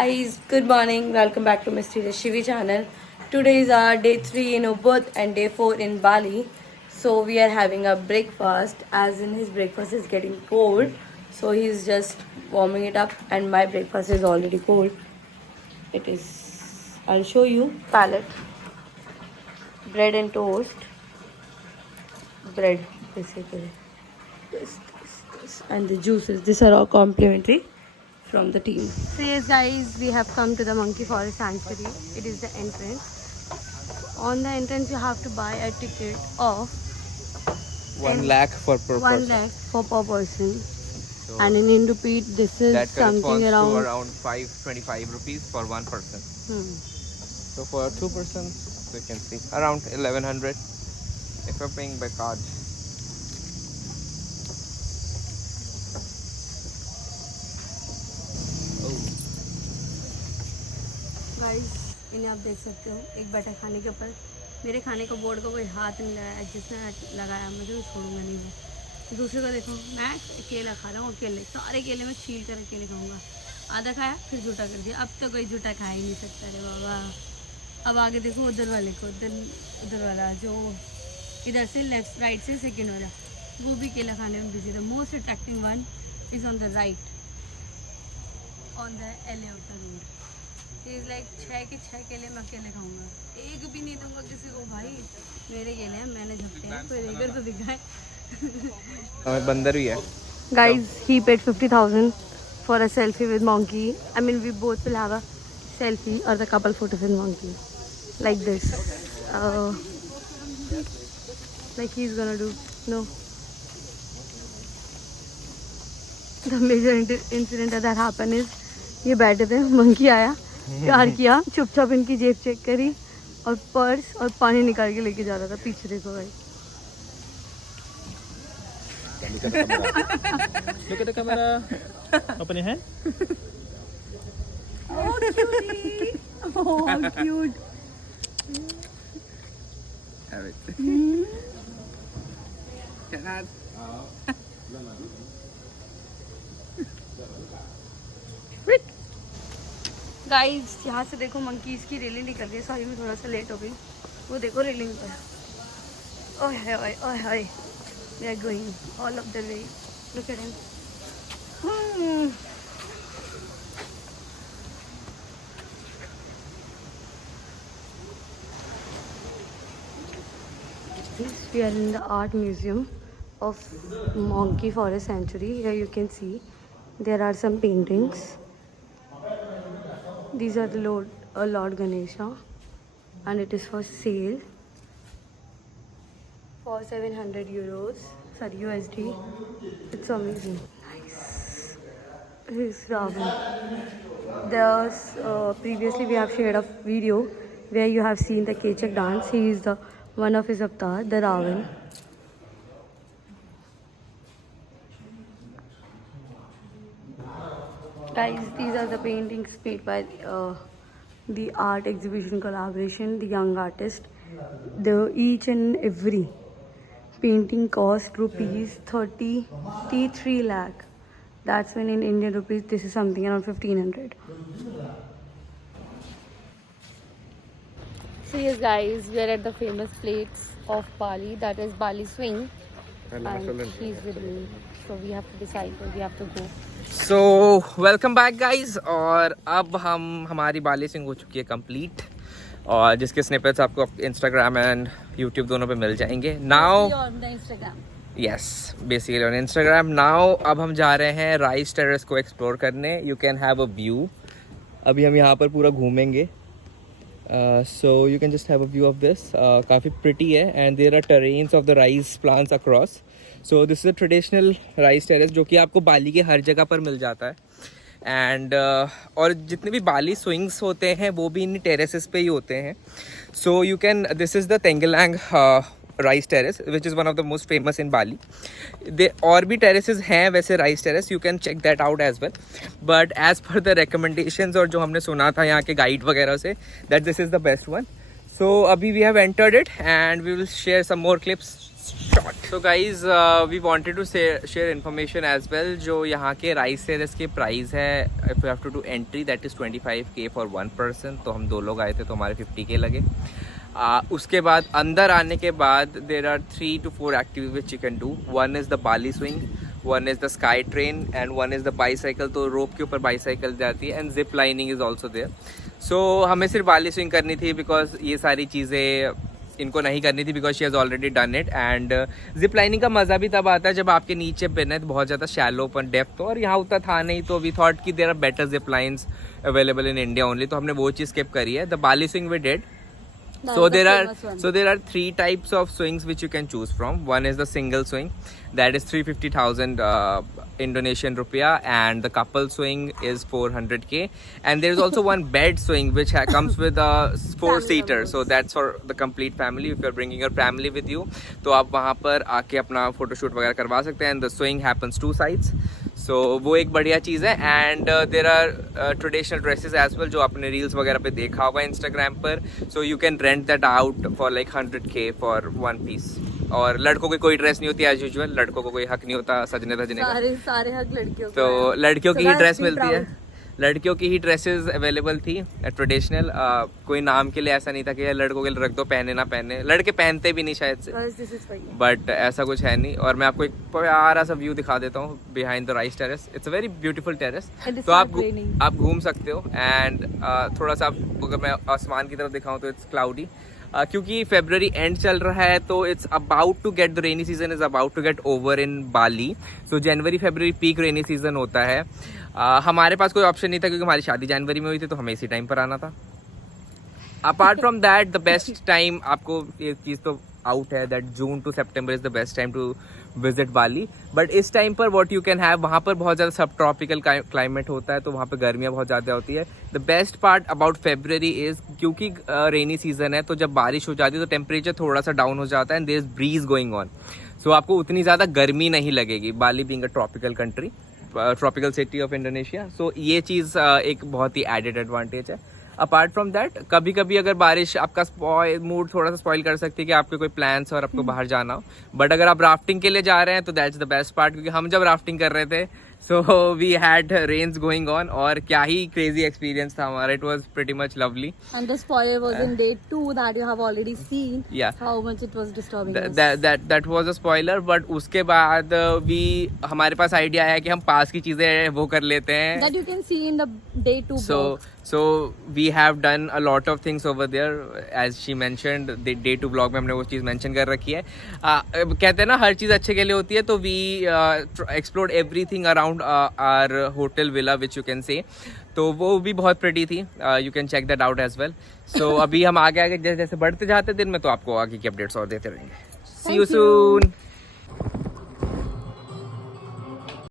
Guys, good morning. Welcome back to Mysterious Shivi channel. Today is our day 3 in Ubud and day 4 in Bali. So we are having a breakfast, as in his breakfast is getting cold. So he's just warming it up and my breakfast is already cold. It is, I'll show you, palette, bread and toast, bread basically. This. And the juices, these are all complimentary from the team. So yes guys, we have come to the Monkey Forest Sanctuary. It is the entrance. On the entrance you have to buy a ticket of 1 lakh per person. 1 lakh for per person. So and in Indian rupee this is something around 525 rupees for one person. So for 2 persons you can see around 1100 if you're paying by card. Guys इन्हें आप देख सकते हो, एक बैठा खाने के ऊपर। मेरे खाने का बोर्ड का कोई हाथ नहीं लगाया, जिसने लगाया मुझे तो छोड़ूंगा नहीं मैं। दूसरे को देखो, मैं अकेला खा रहा हूँ, अकेले सारे केले में छील कर अकेले खाऊंगा। आधा खाया फिर झूठा कर दिया, अब तो कोई झूठा खा ही नहीं सकता रे बाबा। अब आगे देखो उधर वाले को, उधर वाला जो इधर से लेफ्ट राइट से सेकेंड वाला, वो भी केला खाने में बिजी था। Most attracting one is on the right on the alley of the road. Is like 6 के 6 केले मैं अकेले खाऊंगा, एक भी नहीं दूंगा किसी को। भाई मेरे केले हैं, मैंने झपटे हैं, कोई लेकर तो दिखाए। हमें बंदर भी है। Guys, he paid 50,000 for a selfie with monkey. I mean, we both will have a selfie or the couple photos with monkey, like this. Like he's gonna do. No. The major incident that happened is, ये बैठे थे, monkey आया, प्यार किया, चुपचाप इनकी जेब check करी और पर्स और पानी निकाल के लेके जा रहा था। पीछे देखो भाई। Look at the camera. Open your hand. Oh, cutie. Oh, how cute. Have it. Guys, यहाँ से देखो मंकीज की रेलिंग निकल गई। सॉरी मैं थोड़ा सा लेट हो गई। वो देखो रेलिंग पर। Oh hi oh hi, we are going all of the way. Look at him. We are in the art museum of Monkey Forest Sanctuary. Here you can see there are some paintings. These are the Lord Ganesha, and it is for sale for 700 euros. Sorry, USD. It's amazing. Nice. Here's Ravan. There's previously we have shared a video where you have seen the Kechak dance. He is the one of his avatar, the Ravan. Guys, these are the paintings made by the art exhibition collaboration, the young artist. Each and every painting cost rupees 33 lakh. That's when in Indian rupees this is something around 1500. So yes guys, we are at the famous place of Bali, that is Bali Swing. And he's with me. So we have to decide where we have to go. So welcome back guys, और अब हमारी बाली सिंह हो चुकी है complete, और जिसके snippets आपको Instagram and YouTube दोनों पे मिल जाएंगे। Now yes, basically on Instagram. Now अब हम जा रहे हैं राइस टेरेस को एक्सप्लोर करने। You can have a view. अभी हम यहाँ पर पूरा घूमेंगे। So you can just have a view of this. काफ़ी प्रिटी है and there are terraces of the rice plants across. So this is a traditional rice terrace जो कि आपको बाली के हर जगह पर मिल जाता है। एंड और जितने भी बाली स्विंग्स होते हैं वो भी इन टेरेसेस पे ही होते हैं। So you can, this is the Tegallalang rice terrace which is one of the most famous in Bali. और भी टेरेसेस हैं वैसे rice terrace, you can check that out as well, but as per the recommendations और जो हमने सुना था यहाँ के गाइड वगैरह से, that this is the best one. So अभी we have entered it and we will share some more clips So guys, we wanted to share information as well. जो यहाँ के राइस टेरेस के प्राइस है, if you have to do entry that is 25K for one person. तो हम 2 लोग आए थे तो हमारे 50K लगे. उसके बाद अंदर आने के बाद there are 3 to 4 activities which you can do. One is the Bali swing, one is the sky train and one is the bicycle. तो rope के ऊपर bicycle जाती है and zip lining is also there. So हमें सिर्फ बाली swing करनी थी because ये सारी चीज़ें इनको नहीं करनी थी because she has already done it. And zip lining का मज़ा भी तब आता है जब आपके नीचे पिन है बहुत ज़्यादा शैलो पर डेप्थ हो, और यहाँ उतना था नहीं. तो वी थॉट कि there are better zip lines available in India only, तो हमने वो चीज़ स्किप करी है. The Bali swing we did. So there are 3 types of swings which you can choose from. One is the single swing, that is 350,000 Indonesian rupiah, and the couple swing is 400K. And there is also one bed swing which comes with a 4-seater, so that's for the complete family. If you're bringing your family with you, तो आप वहाँ पर आके अपना photoshoot वगैरह करवा सकते हैं. And the swing happens 2 sides. सो वो एक बढ़िया चीज़ है. And there are traditional dresses as well जो आपने रील्स वगैरह पे देखा होगा इंस्टाग्राम पर. So you can rent that out for like 100K for 1 piece. और लड़कों की कोई ड्रेस नहीं होती एज यूजुअल, लड़कों को कोई हक नहीं होता सजने धजने का. सारे हक लड़कियों तो लड़कियों की ही ड्रेस मिलती है, लड़कियों की ही ड्रेसेस अवेलेबल थी ट्रेडिशनल. कोई नाम के लिए ऐसा नहीं था कि लड़कों के लिए रख दो, पहने ना पहने, लड़के पहनते भी नहीं शायद से, बट ऐसा कुछ है नहीं. और मैं आपको एक प्यारा सा व्यू दिखा देता हूँ behind the rice terrace. It's a very beautiful terrace. तो आप घूम सकते हो. एंड थोड़ा सा अगर मैं आसमान की तरफ दिखाऊँ तो इट्स क्लाउडी. क्योंकि फेब्रुअरी एंड चल रहा है तो it's about to get the rainy season is about to get over in Bali. So जनवरी फेब्रुअरी पीक रेनी सीजन होता है. हमारे पास कोई ऑप्शन नहीं था क्योंकि हमारी शादी जनवरी में हुई थी तो हमें इसी टाइम पर आना था. Apart from that the best time, आपको ये चीज़ तो आउट है that June to September is the best time to visit Bali. But इस टाइम पर व्हाट यू कैन हैव, वहाँ पर बहुत ज़्यादा सब ट्रॉपिकल क्लाइमेट होता है तो वहाँ पर गर्मियाँ बहुत ज़्यादा होती है. The best part about February is क्योंकि रेनी सीजन है तो जब बारिश हो जाती है तो टेम्परेचर थोड़ा सा डाउन हो जाता है and there is breeze going on. So आपको उतनी ज़्यादा गर्मी नहीं लगेगी. Bali being a tropical country, tropical city of Indonesia. So ये चीज़ एक बहुत ही एडेड एडवांटेज है. अपार्ट फ्रॉम दैट कभी कभी अगर बारिश आपका मूड थोड़ा सा स्पॉइल कर सकती है कि आपके कोई प्लान्स और आपको बाहर जाना हो. बट अगर आप राफ्टिंग के लिए जा रहे हैं तो दैट्स द बेस्ट पार्ट, क्योंकि हम जब राफ्टिंग कर रहे थे so we had rains going on और क्या ही क्रेजी एक्सपीरियंस था हमारा. It was pretty much lovely. And the spoiler was in day 2 that you have already seen. Yeah. How much it was disturbing us. That was a spoiler. But उसके बाद हमारे पास idea है कि हम पास की चीजें वो कर लेते हैं. That you can see in the day 2 vlog. So we have done a lot of things over there as she mentioned. The day 2 vlog में हमने वो चीज़ mention कर रखी है. कहते हैं ना हर चीज़ अच्छे के लिए होती है, तो we explored everything around our hotel villa which you can say. तो वो भी बहुत pretty थी. You can check that out as well. So अभी हम आगे जैसे बढ़ते जाते दिन में तो आपको आगे की अपडेट्स और देते रहेंगे. See you soon.